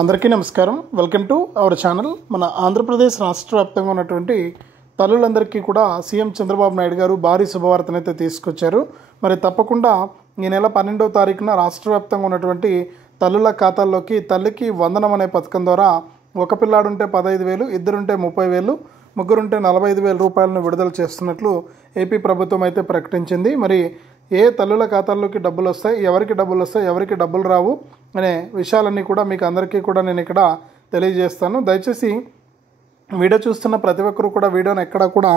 అందరికీ నమస్కారం. Welcome to our channel. మన ఆంధ్రప్రదేశ్ రాష్ట్ర వ్యాప్తంగా ఉన్నటువంటి తల్లులందరికీ కూడా సీఎం చంద్రబాబు నాయుడు గారు భారీ శుభవార్తనైతే తీసుకొచ్చారు. మరి తప్పకుండా ఈ నెల 12వ తారీఖున రాష్ట్ర వ్యాప్తంగా ఉన్నటువంటి తల్లుల ఖాతాల్లోకి తల్లికి వందనం అనే పథకం ద్వారా ఒక పిల్లాడుంటే 15,000, ఇద్దరుంటే 30,000, ముగ్గురుంటే 45,000 రూపాయలను విడుదల చేస్తున్నట్లు ఏపీ ప్రభుత్వం అయితే ప్రకటించింది. మరి ఏ తల్లుల ఖాతాల్లోకి డబ్బులు వస్తాయి, ఎవరికి డబ్బులు వస్తాయి, ఎవరికి డబ్బులు రావు అనే విషయాలన్నీ కూడా మీకు అందరికీ కూడా నేను ఇక్కడ తెలియజేస్తాను. దయచేసి వీడియో చూస్తున్న ప్రతి ఒక్కరు కూడా వీడియోని ఎక్కడా కూడా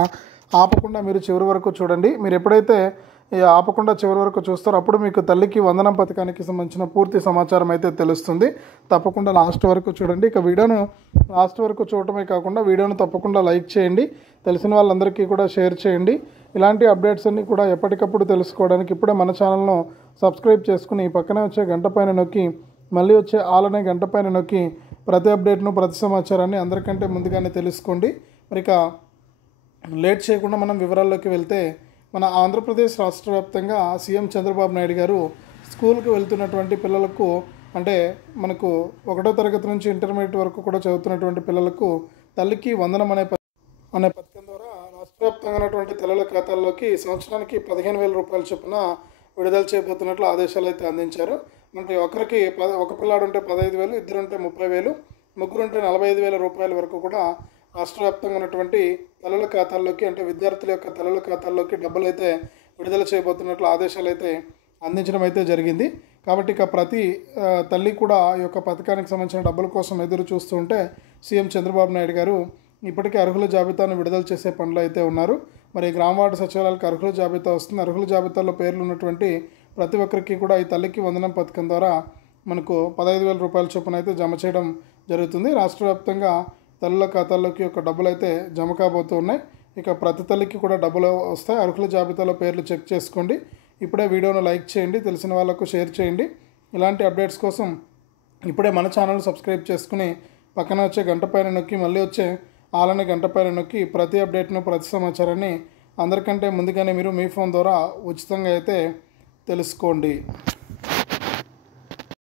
ఆపకుండా మీరు చివరి వరకు చూడండి. మీరు ఎప్పుడైతే ఆపకుండా చివరి వరకు చూస్తారో అప్పుడు మీకు తల్లికి వందనం పథకానికి సంబంధించిన పూర్తి సమాచారం అయితే తెలుస్తుంది. తప్పకుండా లాస్ట్ వరకు చూడండి. ఇక వీడియోను లాస్ట్ వరకు చూడటమే కాకుండా వీడియోను తప్పకుండా లైక్ చేయండి, తెలిసిన వాళ్ళందరికీ కూడా షేర్ చేయండి. ఇలాంటి అప్డేట్స్ అన్నీ కూడా ఎప్పటికప్పుడు తెలుసుకోవడానికి ఇప్పుడే మన ఛానల్ను సబ్స్క్రైబ్ చేసుకుని పక్కనే వచ్చే గంట పైన నొక్కి మళ్ళీ వచ్చే ఆల్ అనే గంట పైన నొక్కి ప్రతి అప్డేట్ను ప్రతి సమాచారాన్ని అందరికంటే ముందుగానే తెలుసుకోండి. మరి ఇక లేట్ చేయకుండా మనం వివరాల్లోకి వెళ్తే, మన ఆంధ్రప్రదేశ్ రాష్ట్ర వ్యాప్తంగా సీఎం చంద్రబాబు నాయుడు గారు స్కూల్కి వెళ్తున్నటువంటి పిల్లలకు, అంటే మనకు 1వ తరగతి నుంచి ఇంటర్మీడియట్ వరకు కూడా చదువుతున్నటువంటి పిల్లలకు తల్లికి వందనం అనే పథకం ద్వారా రాష్ట్ర వ్యాప్తంగా ఉన్నటువంటి తల్లుల ఖాతాల్లోకి సంవత్సరానికి 15,000 రూపాయల చొప్పున విడుదల చేయబోతున్నట్లు ఆదేశాలు అయితే అందించారు. అంటే ఒక పిల్లాడుంటే 15,000, ఇద్దరుంటే 30,000, ముగ్గురుంటే 45,000 రూపాయల వరకు కూడా రాష్ట్ర వ్యాప్తంగా ఉన్నటువంటి తల్లుల ఖాతాల్లోకి, అంటే విద్యార్థుల యొక్క తల్లుల ఖాతాల్లోకి డబ్బులు అయితే విడుదల చేయబోతున్నట్లు ఆదేశాలు అయితే అందించడం అయితే జరిగింది. కాబట్టి ఇక ప్రతి తల్లి కూడా ఈ యొక్క పథకానికి సంబంధించిన డబ్బుల కోసం ఎదురు చూస్తూ ఉంటే సీఎం చంద్రబాబు నాయుడు గారు ఇప్పటికే అర్హుల జాబితాను విడుదల చేసే పనులు అయితే ఉన్నారు. మరి గ్రామ వార్డు సచివాలయాలకు అర్హుల జాబితా వస్తుంది. అర్హుల జాబితాలో పేర్లు ఉన్నటువంటి ప్రతి ఒక్కరికి కూడా ఈ తల్లికి వందనం పథకం ద్వారా మనకు 15,000 రూపాయల చొప్పున అయితే జమ చేయడం జరుగుతుంది. రాష్ట్ర వ్యాప్తంగా తల్లుల ఖాతాల్లోకి ఒక డబ్బులు అయితే జమ కాబోతూ ఉన్నాయి. ఇక ప్రతి తల్లికి కూడా డబ్బులు వస్తాయి. అర్హుల జాబితాలో పేర్లు చెక్ చేసుకోండి. ఇప్పుడే వీడియోను లైక్ చేయండి, తెలిసిన వాళ్ళకు షేర్ చేయండి. ఇలాంటి అప్డేట్స్ కోసం ఇప్పుడే మన ఛానల్ సబ్స్క్రైబ్ చేసుకుని పక్కన వచ్చే గంట పైన నొక్కి మళ్ళీ వచ్చే ఆల్ అనే గంట పైన నొక్కి ప్రతి అప్డేట్ను ప్రతి సమాచారాన్ని అందరికంటే ముందుగానే మీరు మీ ఫోన్ ద్వారా ఉచితంగా అయితే తెలుసుకోండి.